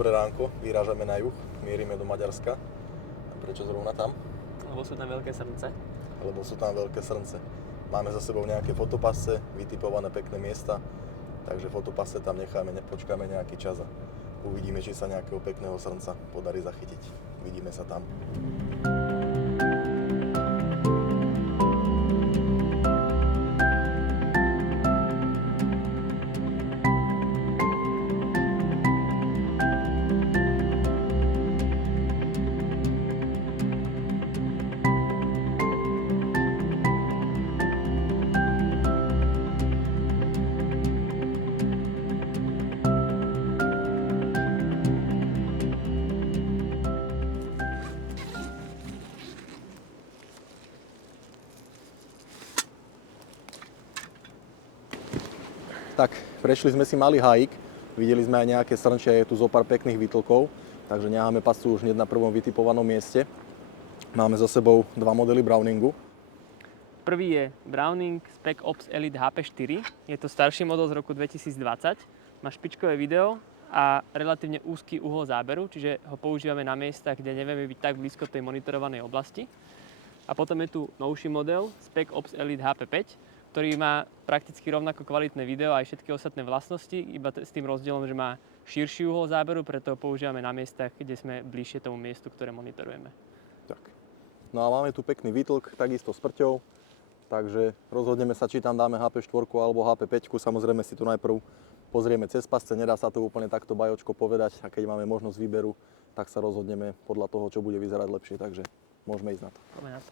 Dobré ránko, vyrážame na juh, mierime do Maďarska. A prečo zrovna tam? Lebo sú tam veľké srnce. Lebo sú tam veľké srnce. Máme za sebou nejaké fotopasce, vytipované pekné miesta, takže fotopasce tam necháme, počkáme nejaký čas a uvidíme, či sa nejakého pekného srnca podarí zachytiť. Vidíme sa tam. Tak, prešli sme si malý hájik, videli sme aj nejaké srnčia, je tu zo pár pekných výtlkov, takže necháme pascu už hneď na prvom vytipovanom mieste. Máme za sebou dva modely Browningu. Prvý je Browning Spec Ops Elite HP4. Je to starší model z roku 2020. Má špičkové video a relatívne úzky uhol záberu, čiže ho používame na miestach, kde nevieme byť tak blízko tej monitorovanej oblasti. A potom je tu novší model Spec Ops Elite HP5, ktorý má prakticky rovnako kvalitné video aj všetky ostatné vlastnosti, iba s tým rozdielom, že má širší uhol záberu, preto ho používame na miestach, kde sme bližšie tomu miestu, ktoré monitorujeme. Tak. No a máme tu pekný výtlk, takisto s prťou, takže rozhodneme sa, či tam dáme HP4 alebo HP5. Samozrejme si tu najprv pozrieme cez pasce, nedá sa to úplne takto bajočko povedať a keď máme možnosť výberu, tak sa rozhodneme podľa toho, čo bude vyzerať lepšie, takže môžeme ísť na to. Poďme na to.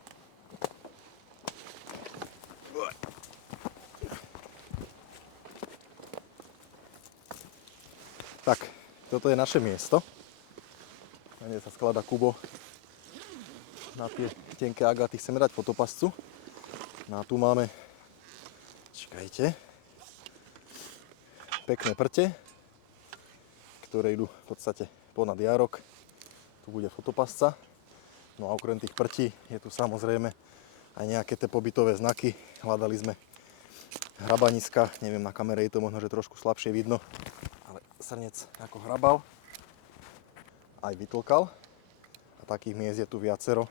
Tak, toto je naše miesto. Kde sa skladá Kubo. Na tie tenké agaty chceme dať fotopascu. No a tu máme, čakajte, pekné prte, ktoré idú v podstate ponad jarok. Tu bude fotopasca. No a okrem tých prtí je tu samozrejme aj nejaké tie pobytové znaky. Hľadali sme hrabaniska, neviem, na kamere je to možno, že trošku slabšie vidno. Srnec ako hrabal, aj vytlkal a takých miest je tu viacero.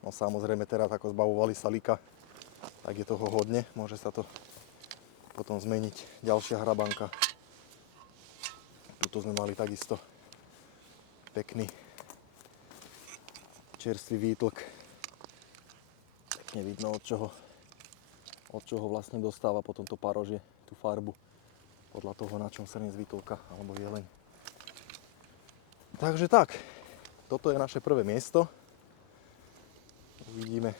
No samozrejme teraz ako zbavovali sa lika, tak je toho hodne, môže sa to potom zmeniť ďalšia hrabanka. Tuto sme mali takisto pekný čerstvý výtlk. Pekne vidno od čoho vlastne dostáva potom to parožie, tú farbu. Podľa toho, na čom srnec vytlka alebo jeleň. Takže tak, toto je naše prvé miesto. Uvidíme,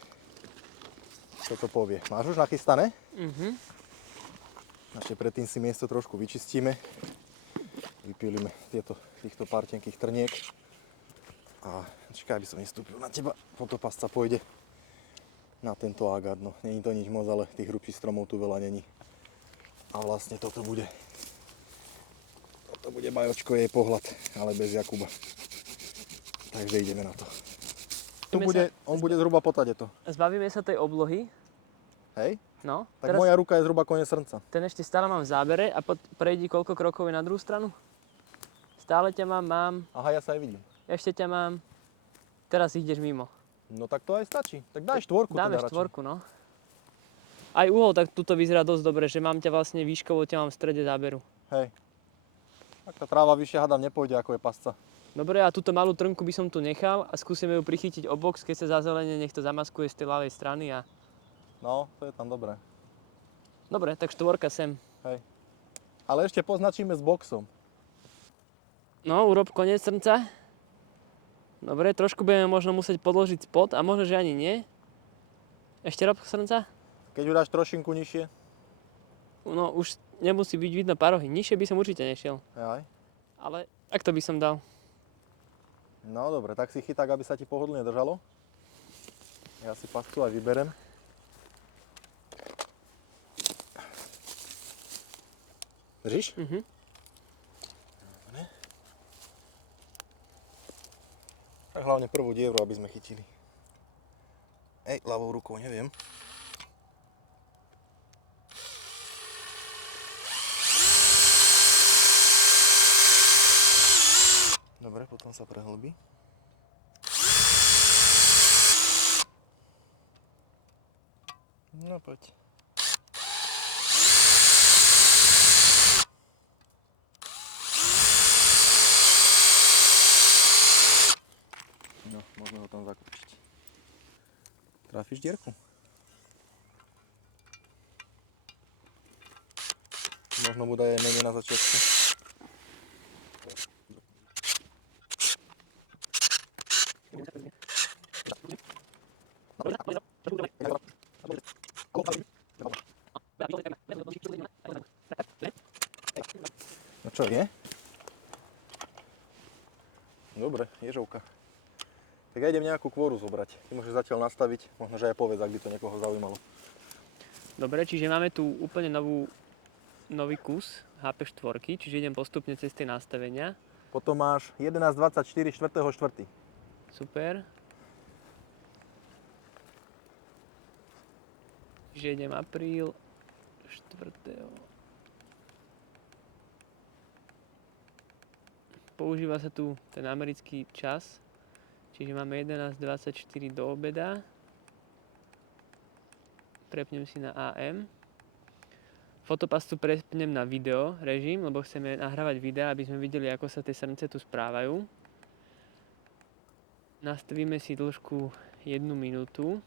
čo to povie. Máš už nachystané? Ešte predtým si miesto trošku vyčistíme. Vypílime týchto pár tenkých trniek. A čakaj, aby som nestúpil na teba. Fotopasca pôjde na tento agát. No, není to nič moc, ale tých hrubších stromov tu veľa není. A vlastne toto bude bajočko, jej pohľad, ale bez Jakuba. Takže ideme na to. On bude zhruba po tadeto. Zbavíme sa tej oblohy. Hej? No. Tak teraz moja ruka je zhruba koniec srnca. Ten ešte stále mám v zábere a prejdi koľko krokov je na druhú stranu? Stále ťa mám. Aha, ja sa aj vidím. Ešte ťa mám. Teraz ideš mimo. No tak to aj stačí. Tak daj štvorku. Dáme teda štvorku, no. Aj uhol tak tuto vyzerá dosť dobre, že mám ťa vlastne výškovo, ťa mám v strede záberu. Hej. Tak tá tráva vyššia hádam nepôjde, ako je pasca. Dobre, a túto malú trnku by som tu nechal a skúsime ju prichytiť obok, keď sa zazelenie, nech to zamaskuje z tej ľavej strany a... No, to je tam dobré. Dobre, tak štvorka sem. Hej. Ale ešte poznačíme s boxom. No, urob koniec srnca. Dobre, trošku budeme možno musieť podložiť spod a možno, že ani nie. Ešte rob srnca. Keď ju dáš trošinku nižšie? No, už nemusí byť vidno parohy. Nižšie by som určite nešiel. Aj. Ale takto by som dal. No dobre, tak si chyták, aby sa ti pohodlne držalo. Ja si pascu aj vyberem. Držíš? Mhm. Dobre. Tak hlavne prvú dievru, aby sme chytili. Ľavou rukou neviem. Dobre, potom sa prehlbí. No poď. No, môžeme ho tam zakúpiť. Trafíš dierku? Možno bude aj menej na začiatku. No čo je? Dobre, ježovka. Tak ja idem nejakú kôru zobrať. Ty môžeš zatiaľ nastaviť, možno že aj povedz, ak by to niekoho zaujímalo. Dobre, čiže máme tu úplne nový kus HP4, čiže idem postupne cez tie nastavenia. Potom máš 11.24, 4.4. Super. Čiže idem apríl 4. Používa sa tu ten americký čas, čiže máme 11.24 do obeda. Prepnem si na AM. Fotopastu prepnem na video režim, lebo chceme nahrávať videa, aby sme videli, ako sa tie srnce tu správajú. Nastavíme si dĺžku 1 minútu.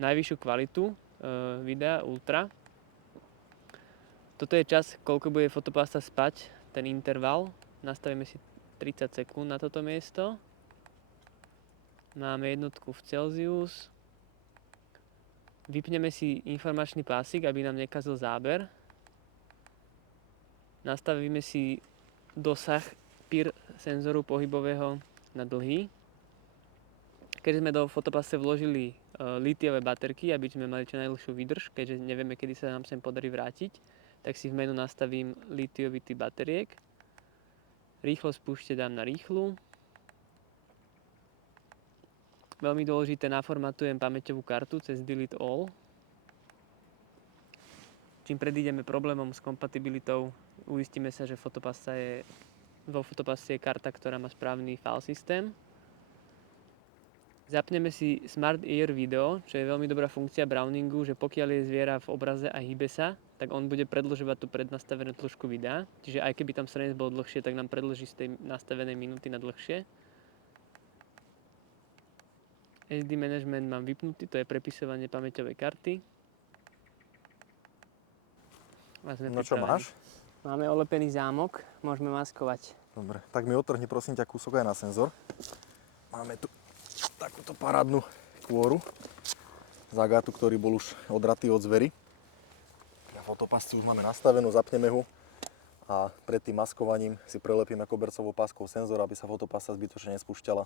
Najvyššiu kvalitu videa Ultra. Toto je čas, koľko bude fotopasta spať, ten interval. Nastavíme si 30 sekúnd na toto miesto. Máme jednotku v Celsius. Vypneme si informačný pásik, aby nám nekazil záber. Nastavíme si dosah PIR senzoru pohybového na dlhý. Keďže sme do fotopaste vložili lítiové baterky, aby sme mali čo najdlhšiu výdrž, keďže nevieme, kedy sa nám sem podarí vrátiť, tak si v menu nastavím lítiový typ batériek. Rýchlosť púšte dám na rýchlu. Veľmi dôležité, naformatujem pamäťovú kartu cez Delete All. Čím predídeme problémom s kompatibilitou, uistíme sa, že vo fotopaste je karta, ktorá má správny file systém. Zapneme si Smart Ear Video, čo je veľmi dobrá funkcia Browningu, že pokiaľ je zviera v obraze a hýbe sa, tak on bude predĺžovať tú prednastavenú dĺžku videa. Čiže aj keby tam srnec bol dlhšie, tak nám predĺží z tej nastavenej minúty na dlhšie. SD Management mám vypnutý, to je prepisovanie pamäťovej karty. No čo máš? Máme olepený zámok, môžeme maskovať. Dobre, tak mi otrhni prosím ťa kúsok aj na senzor. Máme tu takúto parádnu kôru z agátu, ktorý bol už odratý od zvery. Na fotopastu už máme nastavenú, zapneme ho a pred tým maskovaním si prelepíme kobercovou páskou senzor, aby sa fotopasta zbytočne nespúšťala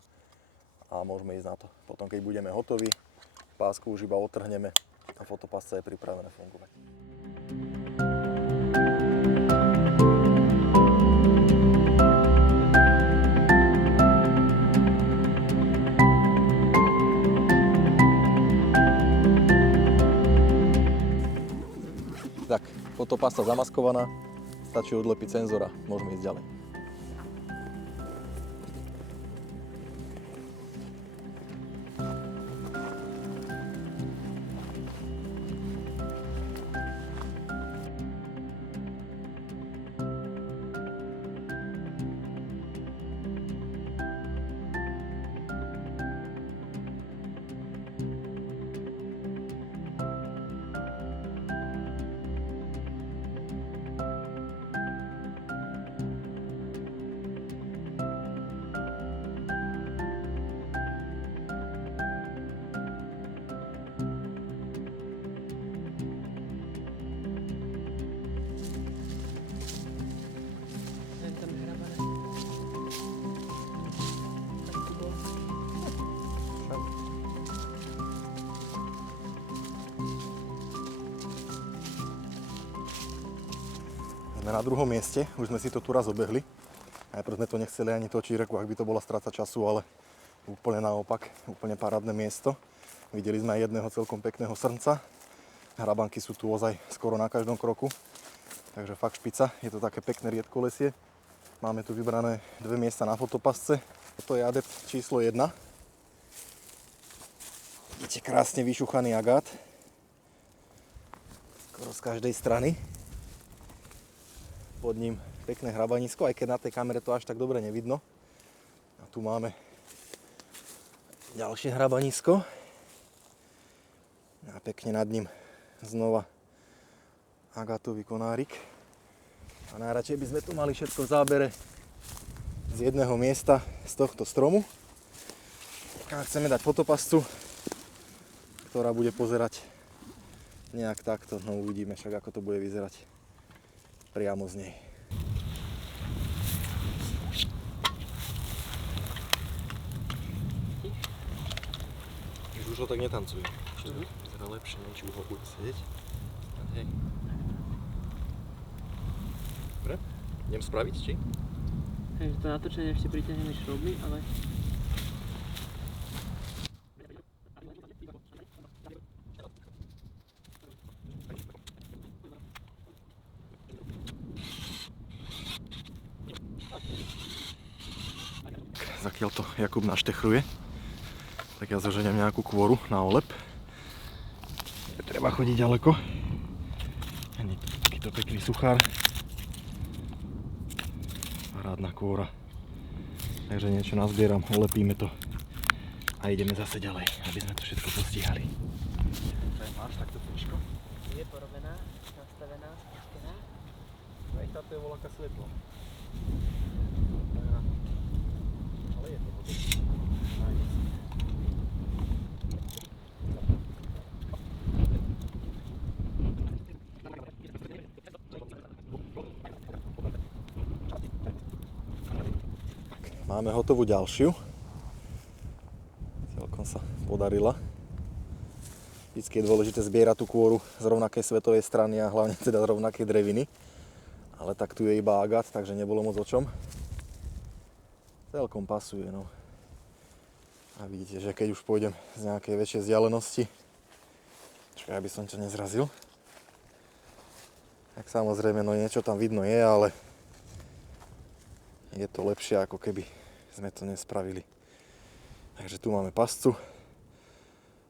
a môžeme ísť na to. Potom keď budeme hotoví, pásku už iba otrhneme a fotopasta je pripravená fungovať. Tak, fotopasta zamaskovaná, stačí odlepiť senzor a môžeme ísť ďalej. Sme na druhom mieste, už sme si to tu raz obehli. Najprv sme to nechceli ani točiť, reku, ak by to bola stráca času, ale úplne naopak, úplne parádne miesto. Videli sme aj jedného celkom pekného srnca. Hrabanky sú tu ozaj skoro na každom kroku, takže fakt špica. Je to také pekné riedkolesie. Máme tu vybrané dve miesta na fotopasce. Toto je adept číslo 1. Vidíte krásne vyšuchaný agát. Skoro z každej strany. Pod ním pekné hrabanisko, aj keď na tej kamere to až tak dobre nevidno. A tu máme ďalšie hrabanisko. A pekne nad ním znova agátový konárik. A najradšej by sme tu mali všetko v zábere z jedného miesta, z tohto stromu. A chceme dať fotopascu, ktorá bude pozerať nejak takto. No uvidíme však, ako to bude vyzerať priamo z nej. Už ho tak netancuje. Vyzerá lepšie, neviem, či už ho bude sedieť. Hej. Dobre, idem spraviť, či? Takže to natočenie ešte pritiahneme šroubmi, ale... Zakiaľ to Jakub naštechruje, tak ja zoženiem nejakú kôru na olep. Treba chodiť ďaleko. Takýto pekný suchár. Parádna kôra. Takže niečo nazbieram, olepíme to a ideme zase ďalej, aby sme to všetko postihali. Čo máš takto tričko? Je porobená, nastavená, spustená. Aj táto je voľaká svetlo. Ale je to hodné. Máme hotovú ďalšiu. Celkom sa podarila. Vždycky je dôležité zbierať tú kôru z rovnakej svetovej strany a hlavne teda z rovnakej dreviny. Ale tak tu je iba agát, takže nebolo moc o čom. Celkom pasuje, no. A vidíte, že keď už pôjdem z nejakej väčšej vzdialenosti, čakaj, aby som to nezrazil, tak samozrejme, no niečo tam vidno je, ale je to lepšie, ako keby sme to nespravili. Takže tu máme pascu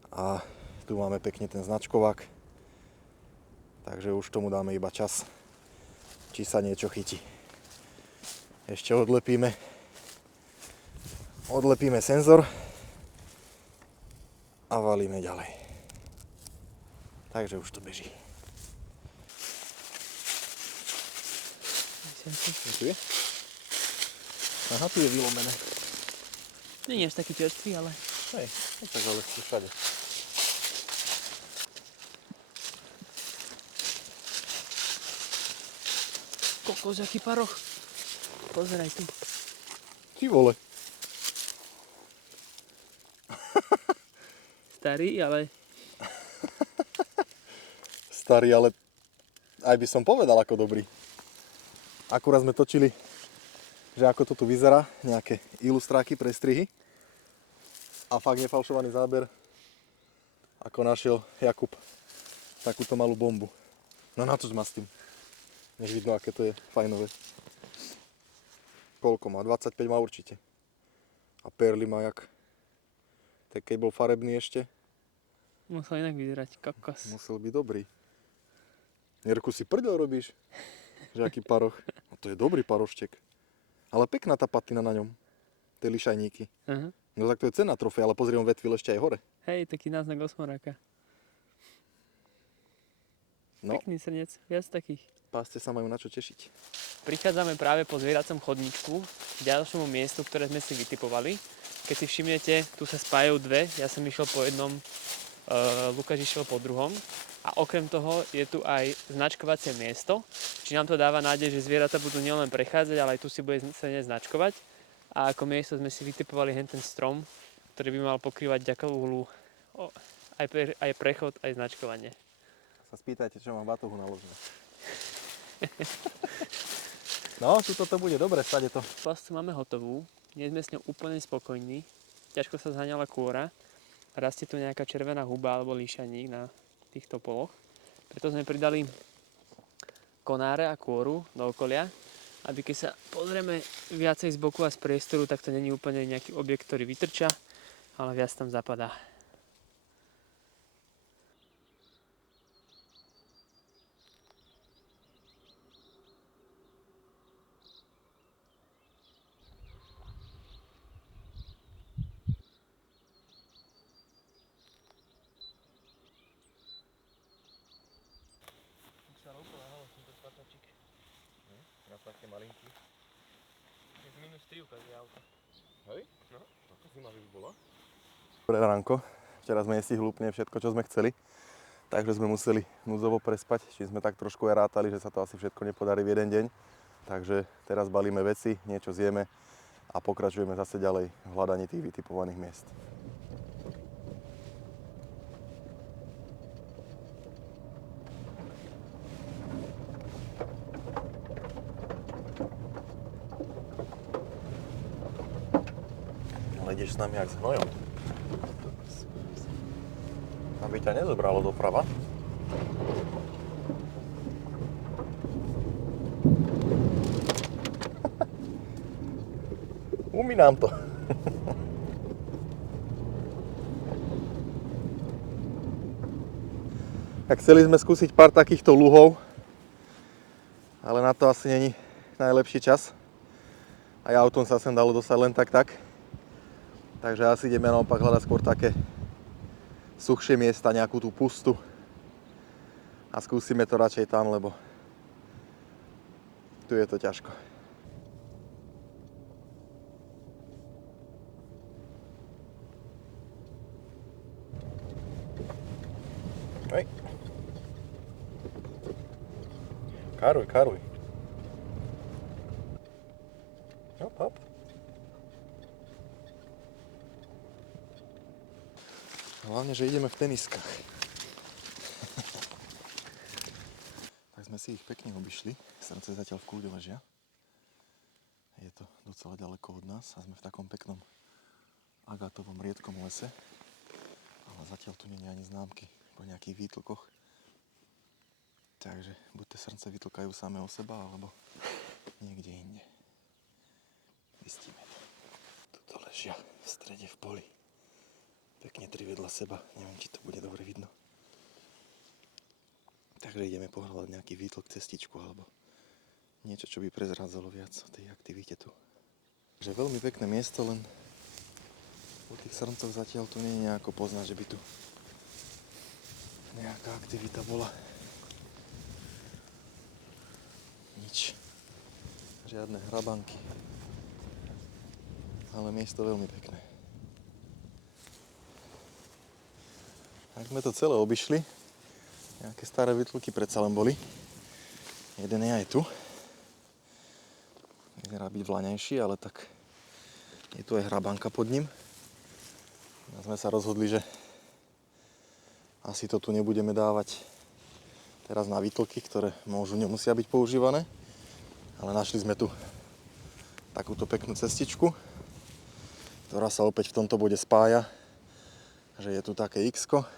a tu máme pekne ten značkovák. Takže už tomu dáme iba čas, či sa niečo chytí. Ešte odlepíme senzor a valíme ďalej. Takže už to beží. Tu je? Aha, tu je vylomené. Nie je až taký čerstvý, ale... Hej, tak ale sú všade. Kokos, aký paroch. Pozeraj tu. Ty vole. Starý, ale... Starý, ale aj by som povedal ako dobrý. Akurát sme točili, že ako to tu vyzerá, nejaké ilustráky, prestrihy. A fakt nefalšovaný záber, ako našiel Jakub takúto malú bombu. No na čo má s tým? Nech vidno, aké to je fajnové. Koľko má? 25 má určite. A perly má jak... Tak keď bol farebný ešte, Musel inak vyzerať, kokos. musel byť dobrý. Nerku si prdel robíš, že aký paroch. No to je dobrý paroštek. Ale pekná tá patina na ňom. Tie lišajníky. Aha. No tak to je cenná trofej, ale pozri, on vetvil ešte aj hore. Hej, taký náznak osmoráka. No, Pekný srnec, viac takých. pásce sa majú na čo tešiť. Prichádzame práve po zvieracom chodníčku k ďalšiemu miestu, ktoré sme si vytipovali. Keď si všimnete, tu sa spájajú dve. Ja som išiel po jednom, Lukáš išiel po druhom. A okrem toho je tu aj značkovacie miesto. Či nám to dáva nádej, že zvieratá budú nielen prechádzať, ale aj tu si bude značkovať. A ako miesto sme si vytipovali ten strom, ktorý by mal pokrývať ďakovú uhlu, aj prechod, aj značkovanie. Sa spýtajte, čo mám v batohu naložené. No, tuto to bude dobre, stade to. Pascu máme hotovú, nie sme s ňou úplne spokojní. Ťažko sa zháňala kôra. Rastie tu nejaká červená huba alebo líšaník na týchto poloch. Preto sme pridali konáre a kôru do okolia. aby keď sa pozrieme viacej z boku a z priestoru, tak to není úplne nejaký objekt, ktorý vytrča, ale viac tam zapadá. Také malinký. Je minus 3 ukazuje auto. Hej? No. Taká zima by bola. Dobré ránko. Včera sme nestihli úplne všetko, čo sme chceli. Takže sme museli núdzovo prespať. Čiže sme tak trošku aj rátali, že sa to asi všetko nepodarí v jeden deň. Takže teraz balíme veci, niečo zjeme a pokračujeme zase ďalej v hľadaní tých vytipovaných miest. Ale ideš s nami jak s hnojom. Aby ťa nezobralo doprava. Umínam to. Tak chceli sme skúsiť pár takýchto luhov, ale na to asi není najlepší čas. Aj autom sa sem dalo dostať len tak. Takže asi ideme naopak hľadať skôr také suchšie miesta, nejakú tú pustu. A skúsime to radšej tam, lebo tu je to ťažko. Hej. Karuj. Hop. Hlavne, že ideme v teniskách. Tak sme si ich pekne obišli. Srdce zatiaľ v kľude ležia. Je to docela ďaleko od nás a sme v takom peknom agátovom riedkom lese. Ale zatiaľ tu nie je ani známky po nejakých výtlkoch. Takže buď tie srnce vytlkajú samé o seba, alebo niekde inde. Zistíme to. Tuto ležia v strede v poli. Pekne tri vedľa seba. Neviem, či to bude dobre vidno. Takže ideme pohľadať nejaký výtlk, cestičku alebo niečo, čo by prezrádzalo viac o tej aktivite tu. Takže veľmi pekné miesto, len u tých srncoch zatiaľ tu nie je nejako poznať, že by tu nejaká aktivita bola. Nič. Žiadne hrabanky. Ale miesto veľmi pekné. Tak sme to celé obišli. Nejaké staré vytlky predsa len boli. Jeden je aj tu. Vyzerá byť vlaňajší, ale tak je tu aj hrabanka pod ním. A sme sa rozhodli, že asi to tu nebudeme dávať teraz na výtlky, ktoré nemusia byť používané. Ale našli sme tu takúto peknú cestičku, ktorá sa opäť v tomto bode spája, že je tu také X-ko.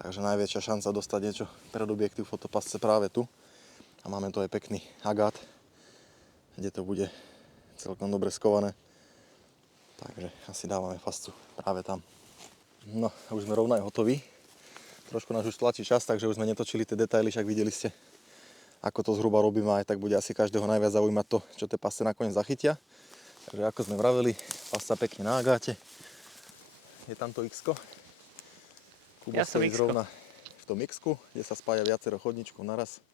Takže najväčšia šanca dostať niečo pred objektív fotopasce práve tu. A máme tu aj pekný agát, kde to bude celkom dobre skované. Takže asi dávame fascu práve tam. No a už sme rovno aj hotoví. Trošku nás už tlačí čas, takže už sme netočili tie detaily, však videli ste, ako to zhruba robíme, aj tak bude asi každého najviac zaujímať to, čo tie pasce nakoniec zachytia. Takže ako sme vraveli, pasca pekne na agáte. Je tam to X-ko. Kuba stojí zrovna v tom X-ku, kde sa spája viacero chodníčkov naraz.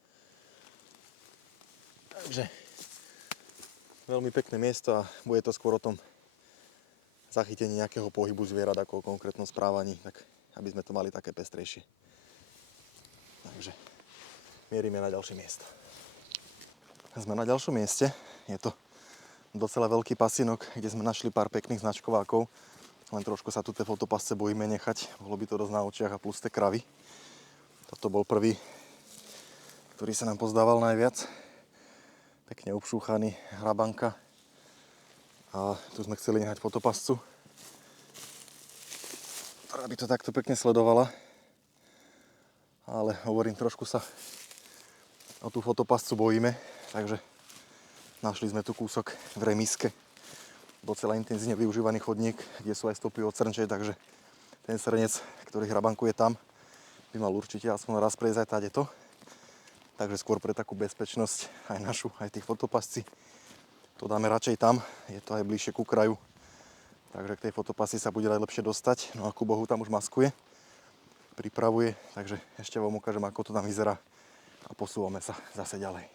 Takže veľmi pekné miesto a bude to skôr o tom zachytení nejakého pohybu zvierat ako o konkrétnom správaní, tak aby sme to mali také pestrejšie. Takže mierime na ďalšie miesto. Sme na ďalšom mieste. Je to docela veľký pasinok, kde sme našli pár pekných značkovákov. Len trošku sa tu tie fotopasce bojíme nechať. Bolo by to dosť na očiach a plus tie kravy. Toto bol prvý, ktorý sa nám pozdával najviac. Pekne obšúchaný, hrabanka. A tu sme chceli nechať fotopascu, ktorá by to takto pekne sledovala. Ale hovorím, trošku sa o tú fotopascu bojíme. Takže Našli sme tu kúsok v remiske. Docela intenzívne využívaný chodník, kde sú aj stopy od srnčej, takže ten srnec, ktorý hrabankuje tam, by mal určite aspoň raz prejsť aj tádeto. Takže skôr pre takú bezpečnosť aj našu, aj tých fotopasci. To dáme radšej tam, je to aj bližšie ku kraju. Takže k tej fotopasci sa bude aj lepšie dostať. No a Kubo tam už maskuje, pripravuje, takže ešte vám ukážem, ako to tam vyzerá a posúvame sa zase ďalej.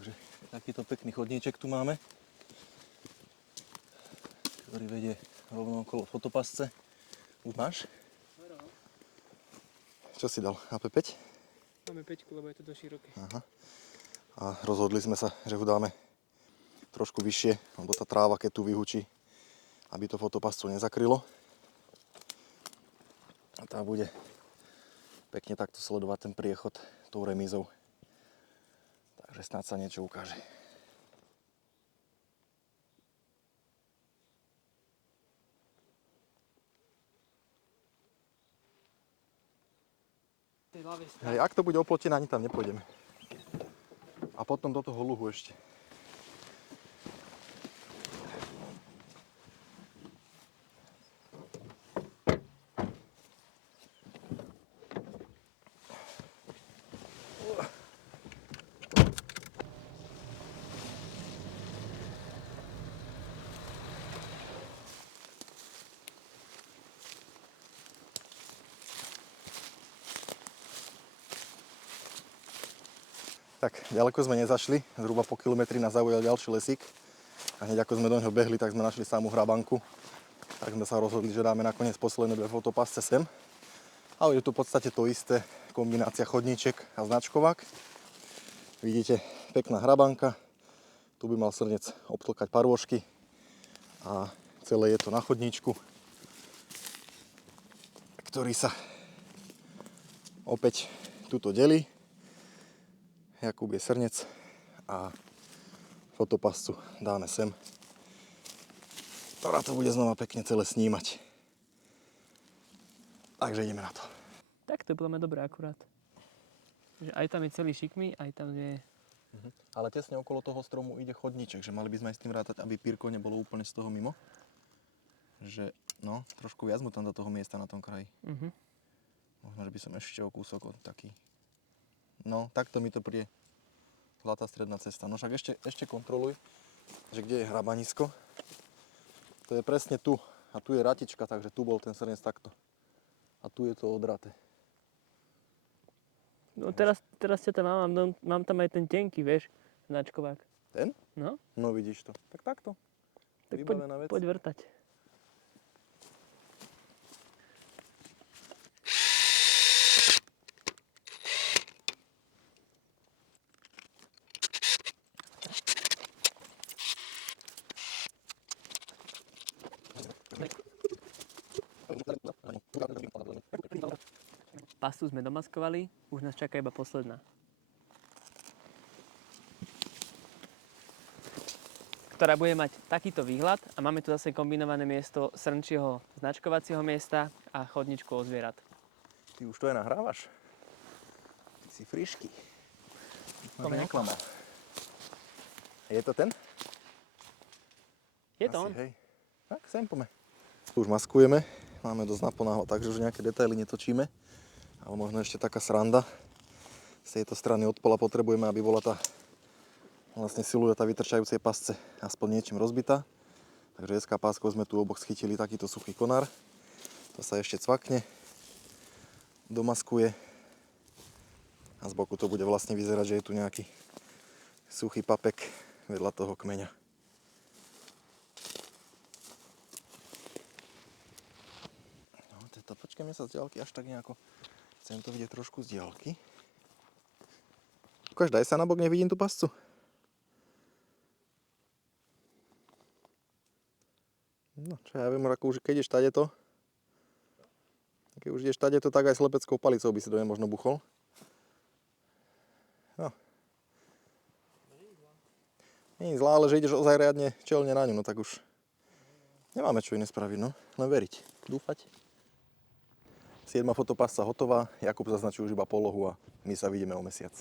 Takže takýto pekný chodníček tu máme, ktorý vedie rovno okolo fotopasce. Už máš? Čo si dal? AP5? Máme 5, lebo je to dosť široké. Aha. A rozhodli sme sa, že ho dáme trošku vyššie, lebo tá tráva, keď tu vyhučí, aby to fotopascu nezakrylo. A tá bude pekne takto sledovať ten priechod tou remízou. Takže snáď sa niečo ukáže. Hej, ak to bude oplotené, ani tam nepôjdeme. A potom do toho luhu ešte. Tak, ďaleko sme nezašli, zhruba po kilometri nás zaujal ďalší lesík. A hneď ako sme do neho behli, tak sme našli samú hrabanku. Tak sme sa rozhodli, že dáme nakoniec posledné 2 fotopasce sem. Ale je tu v podstate to isté, kombinácia chodníček a značkovák. Vidíte, pekná hrabanka. Tu by mal srnec obtlkať parôžky. A celé je to na chodníčku, ktorý sa opäť tuto delí. Jakub je srnec a fotopascu dáme sem, ktorá to bude znova pekne celé snímať. Takže ideme na to. Tak to budeme dobré akurát. Že aj tam je celý šikmy, aj tam je... Ale tesne okolo toho stromu ide chodníček, že mali by sme aj s tým rátať, aby pírko nebolo úplne z toho mimo. Že, no, trošku viac mu tam do toho miesta na tom kraji. Možno, že by som ešte o kúsok taký. No, takto mi to príde zlatá stredná cesta. No však ešte kontroluj, že kde je hrabanisko. To je presne tu. A tu je ratička, takže tu bol ten srnec takto. A tu je to odraté. No teraz ťa tam mám tam aj ten tenký, vieš, značkovák. Ten? No. No vidíš to. Tak takto. Tak Vybavená vec. poď vrtať. Pastu sme domaskovali, už nás čaká iba posledná. Ktorá bude mať takýto výhľad a máme tu zase kombinované miesto srnčieho značkovacieho miesta a chodničku od zvierat. Ty už to aj nahrávaš? Ty si frišky. To mi neklamal. Je to ten? Je to on. Hej. Tak, sem poďme. Tu už maskujeme. Máme dosť naponáhlo, takže už nejaké detaily netočíme. Ale možno ešte taká sranda. Z tejto strany od pola potrebujeme, aby bola tá vlastne silueta vytrčajúcej pasce aspoň niečím rozbitá. Takže SK páskou sme tu oboch schytili takýto suchý konár. To sa ešte cvakne, domaskuje a z boku to bude vlastne vyzerať, že je tu nejaký suchý papek vedľa toho kmeňa. No, počkajme sa z diaľky až tak nejako. Chcem to vidieť trošku z diaľky. Ukáž, daj sa na bok, nevidím tú pascu. No, čo ja viem, ako už keď ideš tadeto. Keď už ideš tadeto, tak aj slepeckou palicou by si to nemožno buchol. No. Nie je zlá, ale že ideš ozaj riadne čelne na ňu, no tak už nemáme čo iné spraviť, no. Len veriť, dúfať. 7. fotopásca hotová, Jakub zaznačil už iba polohu a my sa vidíme o mesiac.